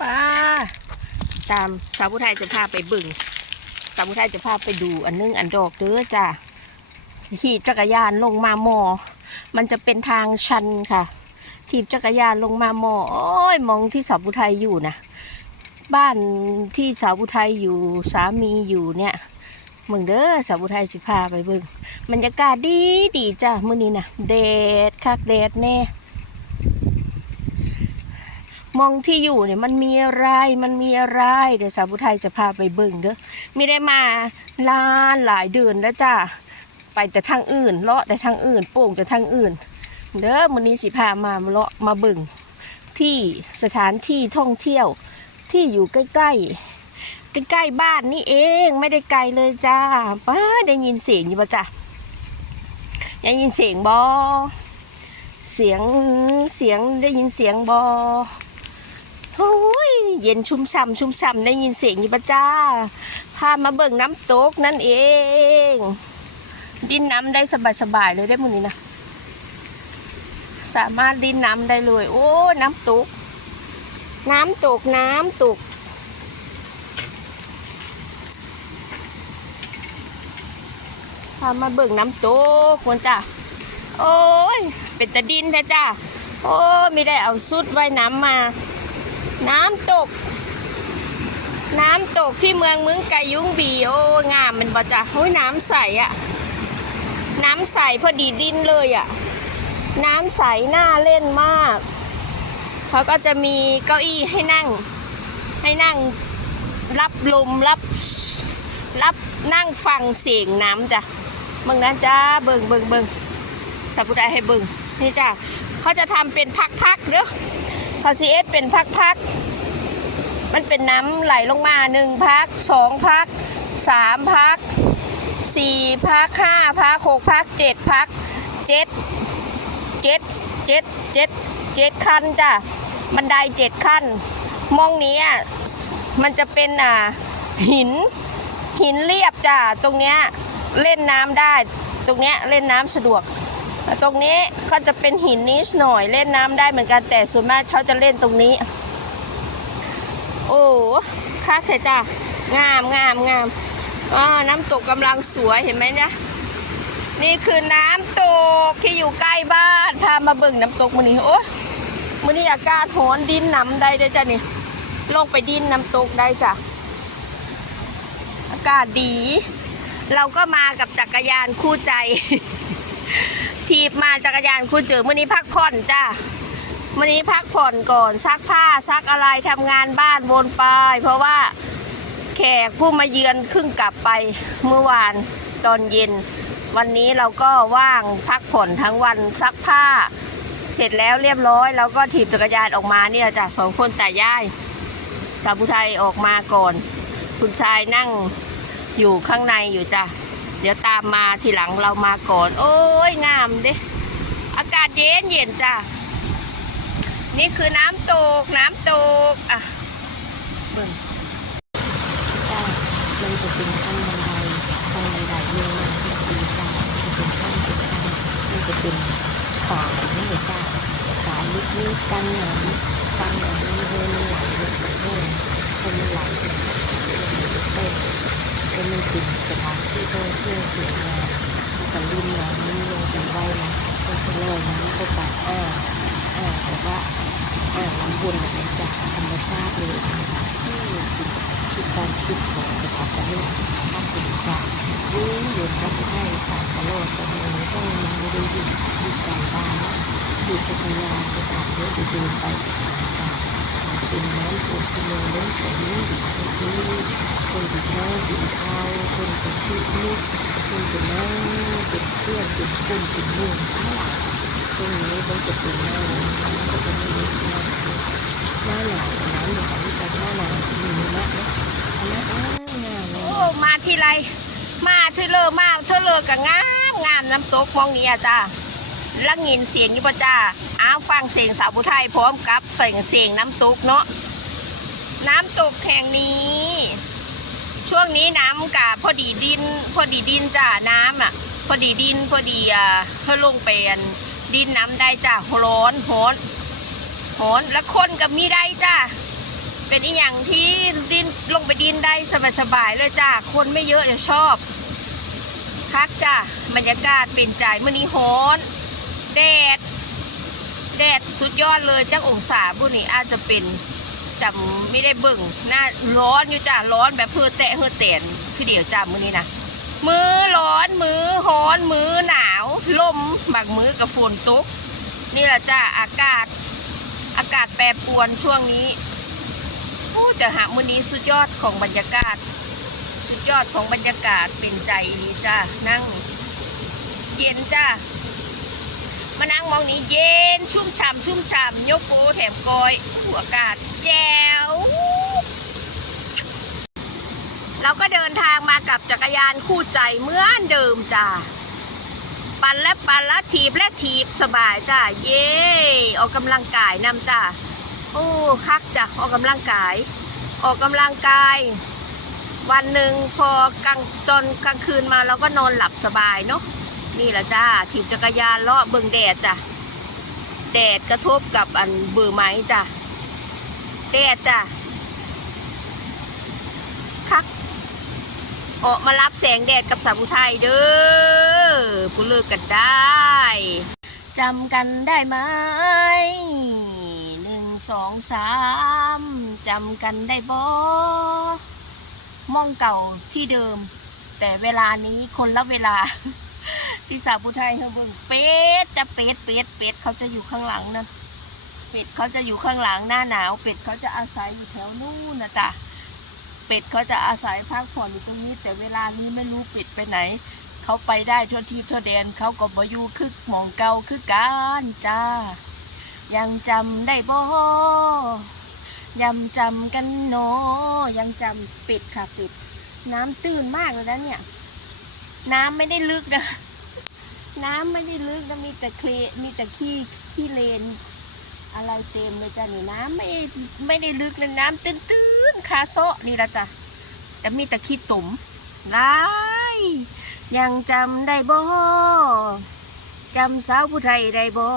ป้าตามสาวผู้ไทยจะพาไปบึงสาวผู้ไทยจะพาไปดูอันนึงอันดอกเด้อจ้ะขี่จักรยานลงมาหมอ มันจะเป็นทางชันค่ะถีบจักรยานลงมาหมอโอ้ยมองที่สาวผู้ไทยอยู่นะบ้านที่สาวผู้ไทยอยู่สามีอยู่เนี่ยเมืองเด้อสาวผู้ไทยสิพาไปบิ่งบรรยากาศดีดีจ้ะมื้อนี้นะแดดคักแดดแน่ มองที่อยู่เนี่ยมันมีอะไรมันมีอะไรเดี๋ยวสาวผู้ไทยจะพาไปเบิ่งเด้อไม่ได้มาลานหลายเดือนแล้วจ้าไปแต่ทางอื่นเลาะแต่ทางอื่นโป่งแต่ทางอื่น เด้อมื้อนี้สิพามาเลาะมาเบิ่งที่สถานที่ท่องเที่ยวที่อยู่ใกล้ๆใกล้ๆบ้านนี่เองไม่ได้ไกลเลยจ้าป้าได้ยินเสียงอยู่ปะจ้ะได้ยินเสียงบอเสียงเสียงได้ยินเสียงบอ เย็นชุ่มฉ่ำชุ่มฉ่ำได้ยินเสียงอยู่ปะจ้าพามาเบิ่งน้ำตกนั่นเอง ดินน้ำได้สบายๆเลยได้อมื้อนี้นะสามารถดินน้ำได้เลย โอ้ น้ำตก น้ำตกน้ำตกพามาเบิ่งน้ำตกคนจ้าโอ้ย เป็นตะดินแท้จ้าโอ้ไม่ได้เอาสุดไว้น้ำมา น้ำตก น้ำตกที่เมืองเมืองไกยุงบีโองามมันบ่จ้ะโอ้ยน้ำใสอะน้ำใสพอดีดินเลยอะน้ำใสน่าเล่นมาก เขาก็จะมีเก้าอี้ให้นั่ง ให้นั่งรับลมรับรับนั่งฟังเสียงน้ำจ้ะเบิ่งนั้นจ้าเบิ่งเบิ่งเบิ่งสับพุทธให้เบิ่งนี่จ้ะเขาจะทำเป็นพักๆเด้อ เขาซีเอสเป็นพักๆมันเป็นน้ำไหลลงมาหนึ่งพักสองพักสามพักสี่พักห้าพักหกพักเจ็ดพักเจ็ดเจ็ดเจ็ดเจ็ดเจ็ดขั้นจ้ะบันไดเจ็ดขั้นมองนี้อะมันจะเป็นอ่าหินหินเรียบจ้ะตรงเนี้ยเล่นน้ำได้ ตรงเนี้ยเล่นน้ำสะดวก ตรงนี้ก็จะเป็นหินนิดหน่อยเล่นน้ำได้เหมือนกันแต่ส่วนมากเขาจะเล่นตรงนี้ โอ้ค่าเถอะจ้างามงามงามอ่าน้ำตกกำลังสวยเห็นไหมเนี่ยนี่คือน้ำตกที่อยู่ใกล้บ้านพามาเบิ่งน้ำตกมื้อนี้โอ้มื้อนี้อากาศร้อนดินน้ำได้เด้อจ้ะนี่ลงไปดินน้ำตกได้จ้ะอากาศดี เราก็มากับจักรยานคู่ใจ ทีบมาจักรยานคุณเจอมื่อนี้พักผ่อนจ้ามื่อนี้พักผ่อนก่อนซักผ้าซักอะไรทำงานบ้านวนไป เพราะว่าแขกผู้มาเยือนครึ่งกลับไปเมื่อวานตอนเย็น วันนี้เราก็ว่างพักผ่อนทั้งวันซักผ้า เสร็จแล้วเรียบร้อยเราก็ถีบจักรยานออกมาเนี่ยจ้ะสองคนแต่ย่ายสาวผู้ไทยออกมาก่อน คุณชายนั่งอยู่ข้างในอยู่จ้ะ เดี๋ยวตามมาทีหลังเรามาก่อน โอ้ยงามเด้อากาศเย็นเย็นจ้ะนี่คือน้ำตกน้ำตกอะเบิ่งจ้ามันจะเป็นขั้นบันไดขั้นบันไดเยอะมากที่สีจ้าจะเป็นขั้นเป็นขั้นมันจะเป็นฝายนี่จ้าฝายลิกนี่กันหนามกันหนามนี่เฮ้ยมันไหลลงไปเฮ้ยมันไหลเป็นขั้นเต้น ก็มันเป็นสถานที่องเที่ยวสวยงามกับริมน้ำนี่ลงไปว่ายน้ำก็จะลอยน้ำเข้าไปอ่าอ่าแต่ว่าอ่าน้ำวนแบบนี้จากธรรมชาติเลยที่จิตคิดการคิดของสถาปนิกภาคติจากยืนยืนรับให้ฝ่ายตลอดจะมีต้องมันไม่ได้อยู่อยู่ไกลบ้านอยู่จักรยานไปตามเยอะจะเดินไปจากเป็นน้ำฝนที่เมืองเล่นฝนนี่ดีที่ คนที่นั่งกินข้าวคนที่คิดนึกคนที่นั่เป็นเพื่อนเป็นกลุ่มเป็นหมู่ทั้งหลายช่วงนี้มันจะเป็นหน้าหนาวก็จะมีหน้าหน้าหนาวน้ำหนาวแต่หน้าหนาวจะมีมากนะนะอ้างามโอ้มาทีไรมาทีเลอมากเธอเลอกับงามงามน้ำตกมองนี้อะจ้าลังยินเสียงยู่ปะจ้าอ้าวฟังเสียงสาวผู้ไทยพร้อมกับเสียงเสียงน้ำตกเนาะน้ำตกแห่งนี้ ช่วงนี้น้ำกะพอดีดิน พอดีดินจ้าน้ำอะ พอดีดินพอดีอ่าเพื่อลงไปอันดินน้ำได้จ้าร้อนร้อนร้อนแล้วคนกับมีได้จ้าเป็นอีหยังที่ดินลงไปดินได้สบายๆเลยจ้าคนไม่เยอะจะชอบคักจ้าบรรยากาศเป็นใจมื่อนี้ฮ้อนแดดแดดสุดยอดเลยจักองศาบุนี่อาจจะเป็น จำไม่ได้เบิ่งหน้าร้อนอยู่จ้าร้อนแบบเพื่อแตะเพื่อเตนคือเดี๋ยวจ้ามื้อนี้นะมือร้อนมือฮ้อนมือหนาวลมบางมือกับฝนตกนี่แหละจ้าอากาศ อากาศแปรปรวนช่วงนี้โอ้แต่หามื้อนี้สุดยอดของบรรยากาศ สุดยอดของบรรยากาศเป็นใจดีจ้านั่ง เย็นจ้ามานั่งมองนี้เย็นชุ่มฉ่ำชุ่มฉ่ำยกโกแถมกอย อู้อากาศแจ๋วเราก็เดินทางมากับจักรยานคู่ใจเหมือนเดิมจ้าปั่นและปั่นและถีบและถีบสบายจ้าเย่ออกกำลังกายนำจ้าโอ้คักจ้ะออกกำลังกาย ออกกำลังกาย วันหนึ่งพอกลางตอนกลางคืนมาเราก็นอนหลับสบายเนาะนี่แหละจ้าถีบจักรยานเลาะเบิ่งแดดจ้ะแดดกระทบกับอันเบื่อไม้จ้ะ แดดจ้ะคักออกมารับแสงแดดกับสาวผู้ไทยเด้อผู้เลิกกันได้จำกันได้ไหมหนึ่งสองสามจำกันได้บ่มองเก่าที่เดิม แต่เวลานี้คนละเวลา ที่สาวผู้ไทยเขาเบิ่งเป็ดจะเป็ดเป็ดเป็ดเขาจะอยู่ข้างหลังนะ เป็ดเขาจะอยู่ข้างหลังหน้าหนาว เป็ดเขาจะอาศัยอยู่แถวนู่นนะจ๊ะเป็ดเขาจะอาศัยพักผ่อนอยู่ตรงนี้ แต่เวลานี้ไม่รู้เป็ดไปไหน เขาไปได้ทั่วทิพย์ทั่วแดนเขาก็บอยู่คือหมองเก่าคือการจ้ายังจำได้บ่ยังจำกันเนยังจำเป็ดค่ะเป็ดน้ำตื้นมากเลยนะเนี่ย น้ำไม่ได้ลึกนะ น้ำไม่ได้ลึกนะมีแต่เคลมีแต่ขี้ขี้เลน อะไรเต็มเลยจ้ะนี่น้ำไม่ไม่ได้ลึกเลยน้ำตื้นๆคาโซะนี่ละจ้ะแต่มีตะขี้ตุ่มร้ายยังจำได้บ่จำสาวผู้ไทยได้บ่